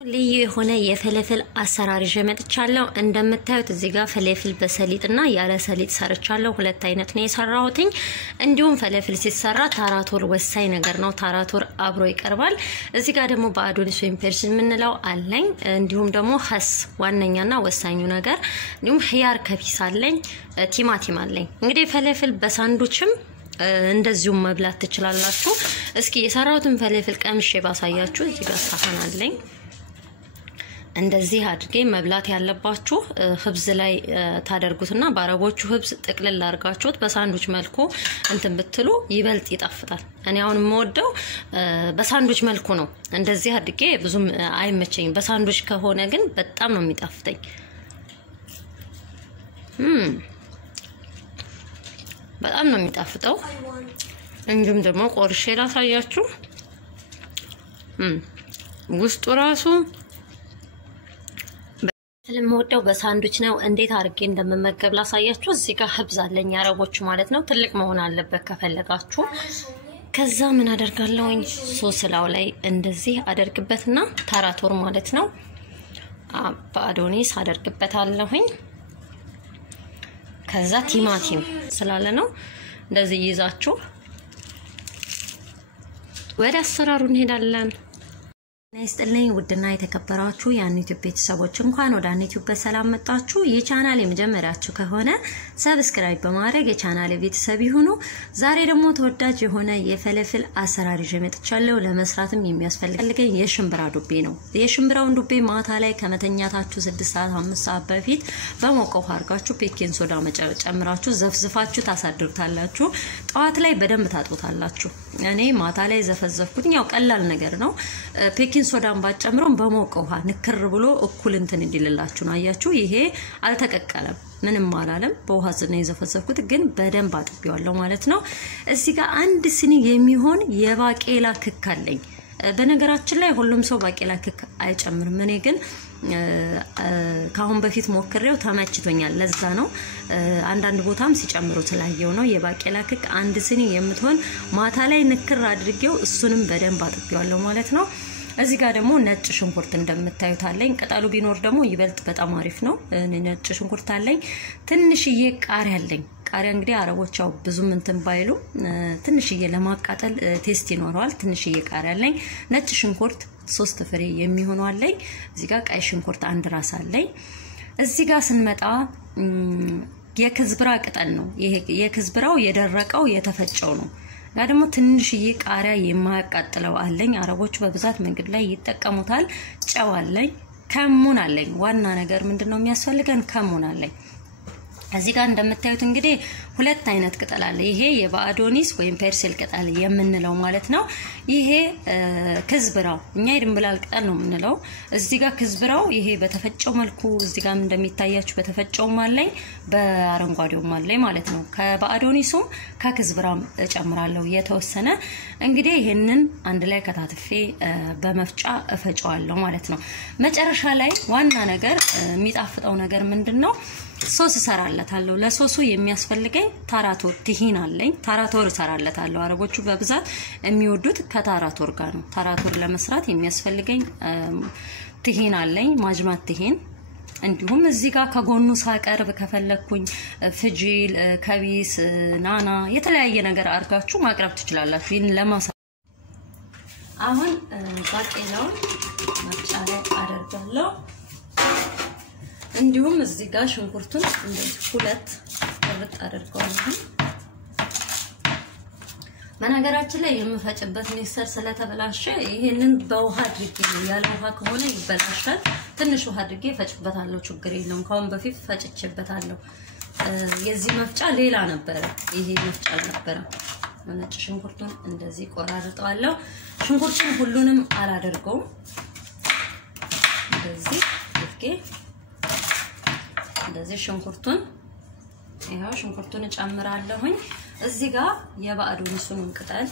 ልዩ የሆነ የፈለፍል አሰራር ጀመጥቻለሁ እንደምታዩት እዚህ ጋር ፈለፍል በሰሊጥና ያለ ሰሊጥ ሰርቻለሁ ሁለት አይነት ነው የሰራሁትኝ እንዲሁም ፈለፍል ሲሰራ ታራቶር ወሳኝ ነገር ነው ታራቶር አብሮ ይቀርባል እዚህ ጋር ደግሞ በአዶኒስ ወይም ፐርሲል ምንለው አለኝ እንዲሁም ደግሞ ሐስ ዋነኛና ወሳኙ ነገር እንዲሁም ኺያር ከፊስ አለኝ ቲማቲም አለኝ እንግዲህ ፈለፍል በሳንዱችም እንደዚሁ መብላት ትችላላችሁ እስኪ የሰራሁትን ፈለፍል ቀምሼ ባሳያችሁ እዚህ ጋር ሳህን አለኝ እንደዚህ አድርጌ መብላት ያለባችሁ ህብዝ ላይ ታደርጉትና ባረቦቹ ህብዝ ጥቅልል አርጋችሁት በሳንዱች መልኩ እንትን ብትሉ ይበልጥ ይጣፍጣል እኔ አሁን የምወደው በሳንዱች መልኩ ነው እንደዚህ አድርጌ ብዙም አይመቸኝም በሳንዱች ከሆነ ግን በጣም ነው የሚጣፍጠኝ በጣም ነው የሚጣፍጠው እንዲሁም ደግሞ ቆርሼ ላሳያችሁ ውስጡ ራሱ ለምወደው በሳንዱች ነው እንዴት አርጌ እንደምመገብ ላሳያችሁ እዚህ ጋር ህብዝ አለኝ አረቦቹ ማለት ነው ትልቅ መሆን አለበት ከፈለጋችሁ ከዛ ምን አደርጋለሁኝ ሶስላው ላይ እንደዚህ አደርግበትና ታራቶር ማለት ነው በአዶኒስ አደርግበታለሁኝ ከዛ ቲማቲም ስላለ ነው እንደዚህ ይዛችሁ ወደ አሰራሩ እንሄዳለን ነይስጥልኝ ውድና የተከበራችሁ ያን ዩቲዩብ ቤተሰቦች እንኳን ወደ ያን ዩቲዩብ በሰላም መጣችሁ የቻናሌ መጀመሪያችሁ ከሆነ ሰብስክራይብ በማድረግ የቻናሌ ቤተሰብ ይሁኑ ዛሬ ደግሞ ተወዳጅ የሆነ የፈለፍል አሰራር መጥቻለሁ ለመስራትም የሚያስፈልገኝ የሽምብራ ዱቤ ነው የሽምብራውን ዱቤ ማታ ላይ ከመተኛታችሁ 6 ሰዓት 5 ሰዓት በፊት በሞቀው አርጋችሁ ቤኪንግ ሶዳ ጨምራችሁ ዘፍዝፋችሁ ታሳድሩታላችሁ ጧት ላይ በደንብ ታጥቦታላችሁ እኔ ማታ ላይ ዘፈዘፍኩኝ ያው ቀላል ነገር ነው ቤኪንግ ሶዳን ባጨምሮም በሞቀው ውሃ ንክር ብሎ እኩል እንትን እንዲልላችሁ ነው አያችሁ ይሄ አልተቀቀለም ምንም አላለም በውሃ ዝና ይዘፈዘፍኩት ግን በደንብ አጥቢዋለሁ ማለት ነው እዚህ ጋር አንድ ስኒ የሚሆን የባቄላ ክክ አለኝ በነገራችን ላይ ሁሉም ሰው ባቄላ ክክ አይጨምርም እኔ ግን ካሁን በፊት ሞክሬው ተመችቶኛል ለዛ ነው አንዳንድ ቦታም ሲጨምሩት ላየው ነው የባቄላ ክክ አንድ ስኒ የምትሆን ማታ ላይ ንክር አድርጌው እሱንም በደንብ አጥቢዋለሁ ማለት ነው እዚህ ጋር ደግሞ ነጭ ሽንኩርት እንደምታዩት አለኝ ቅጠሉ ቢኖር ደግሞ ይበልጥ በጣም አሪፍ ነው ነጭ ሽንኩርት አለኝ ትንሽዬ ቃሪያ አለኝ ቃሪያ እንግዲህ አረቦቻው ብዙም እንትን ባይሉ ትንሽዬ ለማቃጠል ቴስት ይኖረዋል ትንሽዬ ቃሪያ አለኝ ነጭ ሽንኩርት 3 ፍሬ የሚሆነው አለኝ እዚህ ጋር ቀይ ሽንኩርት አንድ ራስ አለኝ እዚህ ጋር ስንመጣ የክዝብራ ቅጠል ነው ይሄ የክዝብራው የደረቀው የተፈጨው ነው ያ ደግሞ ትንሽዬ ቃሪያ የማያቃጥለው አለኝ አረቦቹ በብዛት መንገድ ላይ ይተቀሙታል ጨው አለኝ ከሙን አለኝ ዋና ነገር ምንድነው የሚያስፈልገን ከሙን አለኝ እዚህ ጋር እንደምታዩት እንግዲህ ሁለት አይነት ቅጠል አለ ይሄ የባዶኒስ ወይም ፐርሲል ቅጠል የምንለው ማለት ነው ይሄ ክዝብራው እኛ ይድምብላል ቅጠል ነው የምንለው እዚህ ጋር ክዝብራው ይሄ በተፈጨው መልኩ እዚህ ጋር እንደሚታያችሁ በተፈጨው ማለኝ በአረንጓዴው ማለኝ ማለት ነው ከባዶኒሱም ከክዝብራም ጨምራለሁ የተወሰነ እንግዲህ ይሄንን አንድ ላይ ከታትፌ በመፍጫ እፈጫዋለሁ ማለት ነው መጨረሻ ላይ ዋና ነገር የሚጣፍጠው ነገር ምንድነው ሶስ ሰራለታለሁ ለሶሱ የሚያስፈልገኝ ታራቶር ቲሂን አለኝ ታራቶር ሰራለታለሁ አረቦቹ በብዛት የሚወዱት ከታራቶር ጋር ነው ታራቶር ለመስራት የሚያስፈልገኝ ቲሂን አለኝ ማጅማት ቲሂን እንዲሁም እዚህ ጋር ከጎኑ ሳቀርብ ከፈለኩኝ ፍጂል ከቢስ ናና የተለያየ ነገር አርጋችሁ ማቅረብ ትችላላችሁ ይሄን ለማሳ አሁን ባቄላውን መፍጫ ላይ አደርጋለሁ እንዲሁም እዚህ ጋር ሽንኩርቱን እንደዚህ ሁለት ወርጥ አድርገዋለሁ መናገራችን ላይ የምፈጭበት ሚክሰር ስለተበላሸ ይሄንን በውሃ አድርጌ ያለ ውሃ ከሆነ ይበላሻል ትንሽ ውሃ አድርጌ ፈጭበታለሁ ችግር የለውም ካሁን በፊት ፈጭቼበታለሁ የዚህ መፍጫ ሌላ ነበር ይሄ መፍጫ ነበር ነጭ ሽንኩርቱን እንደዚህ ቆራርጠዋለሁ ሽንኩርቱን ሁሉንም አላደርገውም እንደዚህ ልኬ እንደዚህ ሽንኩርቱን ያው ሽንኩርቱን ጨምራለሁኝ እዚህ ጋር የባዶኒሱን ቅጠል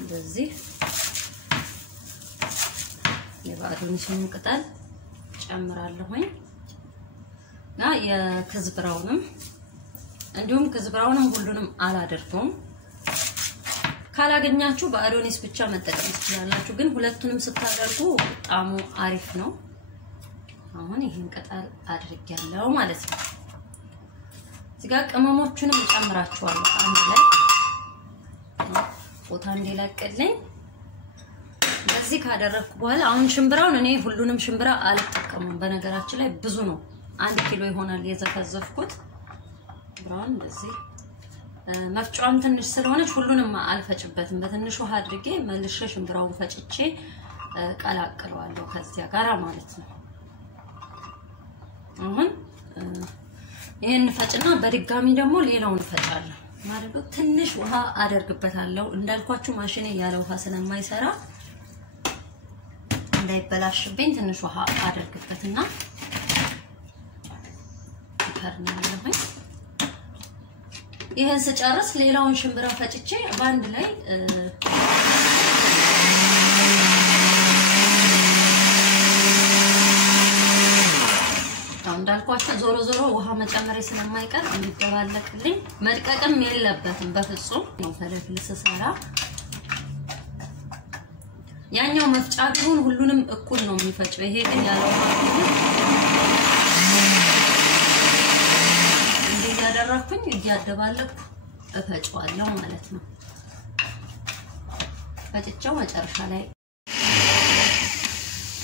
እንደዚህ የባዶኒሱን ቅጠል ጨምራለሁኝ ና የክዝብራውንም እንዲሁም ክዝብራውንም ሁሉንም አላደርገውም ካላገኛችሁ በአዶኒስ ብቻ መጠቀም ትችላላችሁ ግን ሁለቱንም ስታደርጉ ጣሙ አሪፍ ነው አሁን ይሄን ቅጠል አድርጌያለሁ ማለት ነው እዚህ ጋር ቅመሞቹንም ጨምራቸዋለሁ አንድ ላይ ቦታ እንዲለቅልኝ በዚህ ካደረኩ በኋላ አሁን ሽምብራውን እኔ ሁሉንም ሽምብራ አልጠቀምም በነገራችን ላይ ብዙ ነው 1 ኪሎ ይሆናል የዘፈዘፍኩት ብራውን በዚህ መፍጫውም ትንሽ ስለሆነች ሁሉንም አልፈጭበትም በትንሹ ውሃ አድርጌ መልሼ ሽምብራውን ፈጭቼ ቀላቅለዋለሁ ከዚያ ጋር ማለት ነው አሁን ይሄን ፈጭና በድጋሚ ደግሞ ሌላውን ፈጫለሁ ማለት ነው ትንሽ ውሃ አደርግበታለሁ እንዳልኳችሁ ማሽኔ ያለ ውሃ ስለማይሰራ እንዳይበላሽብኝ ትንሽ ውሃ አደርግበትና ይፈርናለሁ ይሄን ስጨርስ ሌላውን ሽምብራ ፈጭቼ ባንድ ላይ እንዳልኳችሁ ዞሮ ውሃ መጨመሬ ስለማይቀር እንዲደባለቅልኝ መድቀቅም የለበትም በፍጹም ነው ፈለፍል ስሰራ ያኛው መፍጫ ቢሆን ሁሉንም እኩል ነው የሚፈጨው ይሄ ግን ያለው እንዴት ያደረኩኝ እያደባለኩ እፈጫዋለሁ ማለት ነው ፈጭቼው መጨረሻ ላይ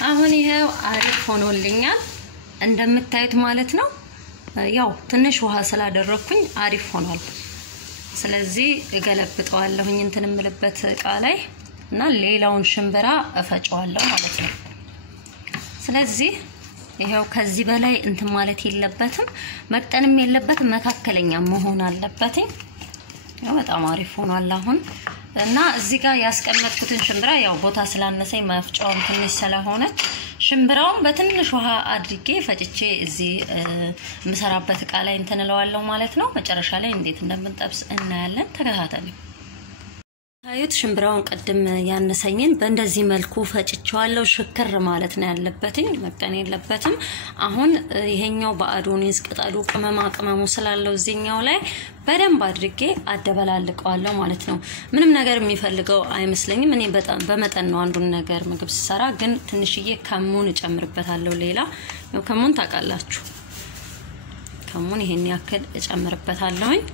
አሁን ይሄው አሪፍ ሆኖልኛል እንደምታዩት ማለት ነው ያው ትንሽ ውሃ ስላደረኩኝ አሪፍ ሆኗል ስለዚህ እገለብጠዋለሁኝ እንትን ምልበት እቃ ላይ እና ሌላውን ሽምብራ እፈጫዋለሁ ማለት ነው ስለዚህ ይሄው ከዚህ በላይ እንትን ማለት የለበትም መቅጠንም የለበትም መካከለኛ መሆን አለበት ያው በጣም አሪፍ ሆኗል አሁን እና እዚህ ጋር ያስቀመጥኩትን ሽምብራ ያው ቦታ ስላነሰኝ መፍጫውን ትንሽ ስለሆነ ሽምብራውን በትንሽ ውሃ አድርጌ ፈጭቼ እዚህ ምሰራበት እቃ ላይ እንተነለዋለሁ ማለት ነው መጨረሻ ላይ እንዴት እንደምንጠብስ እናያለን ተከታተሉ ታዩት ሽምብራውን ቀድም ያነሰኝን በእንደዚህ መልኩ ፈጭቼዋለሁ ሽክር ማለት ነው ያለበትኝ መቀን የለበትም አሁን ይሄኛው በአዶኒስ ቅጠሉ ቅመሙ ስላለው እዚህኛው ላይ በደንብ አድርጌ አደበላልቀዋለሁ ማለት ነው ምንም ነገር የሚፈልገው አይመስለኝም እኔ በጣም በመጠን ነው አንዱን ነገር ምግብ ሲሰራ ግን ትንሽዬ ከሙን እጨምርበታለሁ ሌላ ነው ከሙን ታቃላችሁ ከሙን ይሄን ያክል እጨምርበታለሁኝ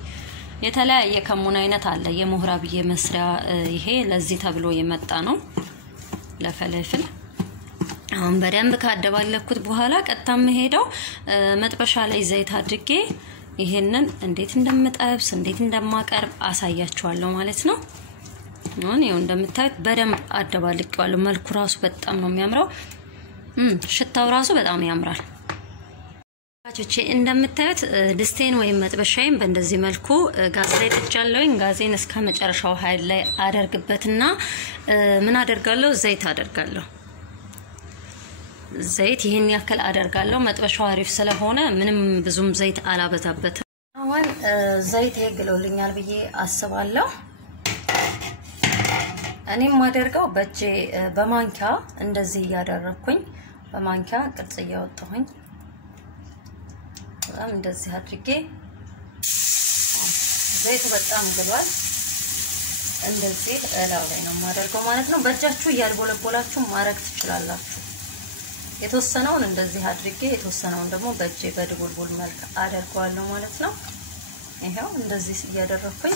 የተለያየ ከሙን አይነት አለ የሞህራብዬ መስሪያ ይሄ ለዚህ ተብሎ የመጣ ነው ለፈለፍል አሁን በደንብ ካደባለኩት በኋላ ቀጣም ሄደው መጥበሻ ላይ ዘይት አድርጌ ይሄንን እንዴት እንደምጠብስ እንዴት እንደማቀርብ አሳያችኋለሁ ማለት ነው አሁን ይሄው እንደምታዩት በደንብ አደባልቀዋለሁ መልኩ ራሱ በጣም ነው የሚያምረው ሽታው ራሱ በጣም ያምራል አቾቼ እንደምታዩት ድስቴን ወይ መጥበሻዬን በእንደዚህ መልኩ ጋዝ ላይ ጥጃለሁኝ ጋዜን እስከ መጨረሻው ኃይል ላይ አደርግበትና ምን አደርጋለሁ ዘይት አደርጋለሁ ዘይት ይሄን ያክል አደርጋለሁ መጥበሻው አሪፍ ስለሆነ ምንም ብዙም ዘይት አላበዛበትም አሁን ዘይት ይግለውልኛል ብዬ አስባለሁ እኔም ማደርገው በእጄ በማንኪያ እንደዚህ ያደረኩኝ በማንኪያ ቅርጽ ያወጣሁኝ እንደዚህ አድርጌ ዘይት በጣም ግሏል እንደዚህ እላው ላይ ነው ማደርገው ማለት ነው በእጃችሁ ያልቦለቦላችሁ ማረግ ትችላላችሁ የተወሰነውን እንደዚህ አድርጌ የተወሰነውን ደግሞ በእጄ በድቡልቡል መልክ አደርገዋለሁ ማለት ነው ይሄው እንደዚህ ያደረኩኝ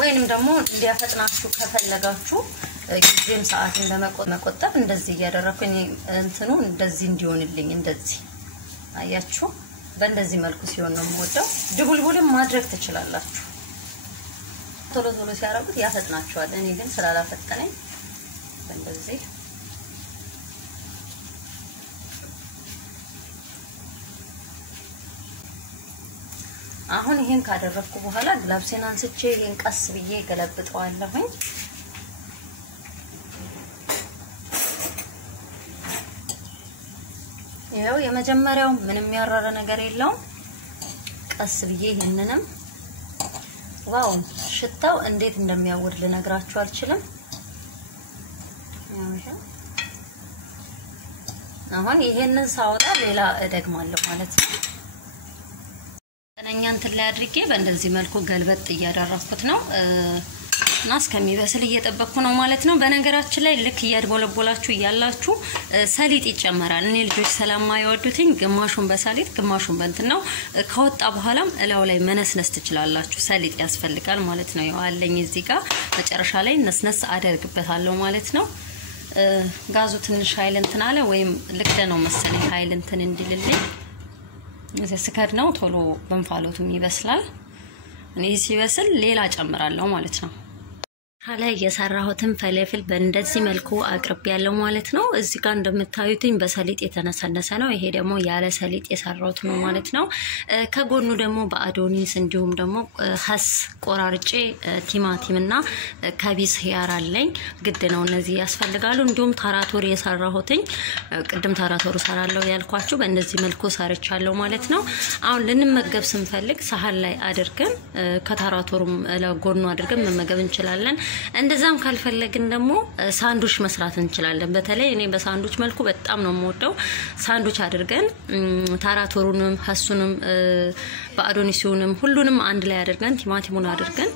ወይንም ደግሞ እንዲያፈጥናችሁ ከፈለጋችሁ ጊዜም ሰዓትን ለመቆጠብ እንደዚህ ያደረኩኝ እንትኑ እንደዚህ እንዲሆንልኝ እንደዚህ አያችሁ በእንደዚህ መልኩ ሲሆን ነው የምወደው ድቡልቡልም ማድረግ ትችላላችሁ ቶሎ ቶሎ ሲያረጉት ያፈጥናቸዋል እኔ ግን ስላላፈጠነኝ በእንደዚህ አሁን ይሄን ካደረኩ በኋላ ግላብሴን አንስቼ ይሄን ቀስ ብዬ ገለብጠዋለሁኝ ይሄው የመጀመሪያው ምንም ያራረ ነገር የለውም ቀስ ብዬ ይሄንንም ዋው ሽታው እንዴት እንደሚያወድ ልነግራችሁ አልችልም አሁን ይሄንን ሳወጣ ሌላ እደግማለሁ ማለት ነው መካከለኛ እንትን ላይ አድርጌ በእንደዚህ መልኩ ገልበጥ እያደረኩት ነው እና እስከሚበስል እየጠበቅኩ ነው ማለት ነው በነገራችን ላይ ልክ እያድቦለቦላችሁ ያላችሁ ሰሊጥ ይጨመራል እኔ ልጆች ስለማይወዱትኝ ግማሹን በሰሊጥ ግማሹን በእንትን ነው ከወጣ በኋላም እላው ላይ መነስነስ ትችላላችሁ ሰሊጥ ያስፈልጋል ማለት ነው ያለኝ እዚህ ጋር መጨረሻ ላይ ነስነስ አደርግበታለሁ ማለት ነው ጋዙ ትንሽ ኃይል እንትን አለ ወይም ልክደ ነው መሰለኝ ኃይል እንትን እንዲልልኝ እዚህ ነው ቶሎ በእንፋሎቱም ይበስላል እኔ ሲበስል ሌላ ጨምራለሁ ማለት ነው ላይ የሰራሁትን ፈለፍል በእንደዚህ መልኩ አቅርብ ያለው ማለት ነው እዚህ ጋር እንደምታዩትኝ በሰሊጥ የተነሰነሰ ነው ይሄ ደግሞ ያለ ሰሊጥ የሰራሁት ነው ማለት ነው ከጎኑ ደግሞ በአዶኒስ እንዲሁም ደግሞ ሀስ ቆራርጬ ቲማቲምና ከቢስ ኺያር አለኝ ግድ ነው እነዚህ ያስፈልጋሉ እንዲሁም ታራቶር የሰራሁትኝ ቅድም ታራቶር ሰራለው ያልኳችሁ በእንደዚህ መልኩ ሰርቻለሁ ማለት ነው አሁን ልንመገብ ስንፈልግ ሳህን ላይ አድርገን ከታራቶሩም ለጎኑ አድርገን መመገብ እንችላለን እንደዛም ካልፈለግን ደግሞ ሳንዱች መስራት እንችላለን በተለይ እኔ በሳንዱች መልኩ በጣም ነው የምወደው ሳንዱች አድርገን ታራቶሩንም ሀሱንም በአዶኒሱንም ሁሉንም አንድ ላይ አድርገን ቲማቲሙን አድርገን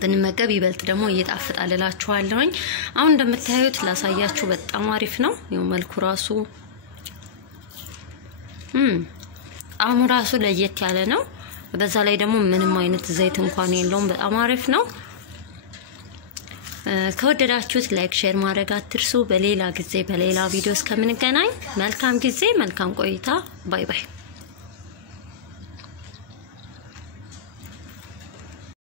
በንመገብ ይበልጥ ደግሞ እየጣፍጣል እላችኋለሁኝ አሁን እንደምታዩት ላሳያችሁ በጣም አሪፍ ነው ይሄው መልኩ ራሱ አሁን ራሱ ለየት ያለ ነው በዛ ላይ ደግሞ ምንም አይነት ዘይት እንኳን የለውም በጣም አሪፍ ነው ከወደዳችሁት ላይክ ሼር ማድረግ አትርሱ በሌላ ጊዜ በሌላ ቪዲዮ እስከምንገናኝ መልካም ጊዜ መልካም ቆይታ ባይ ባይ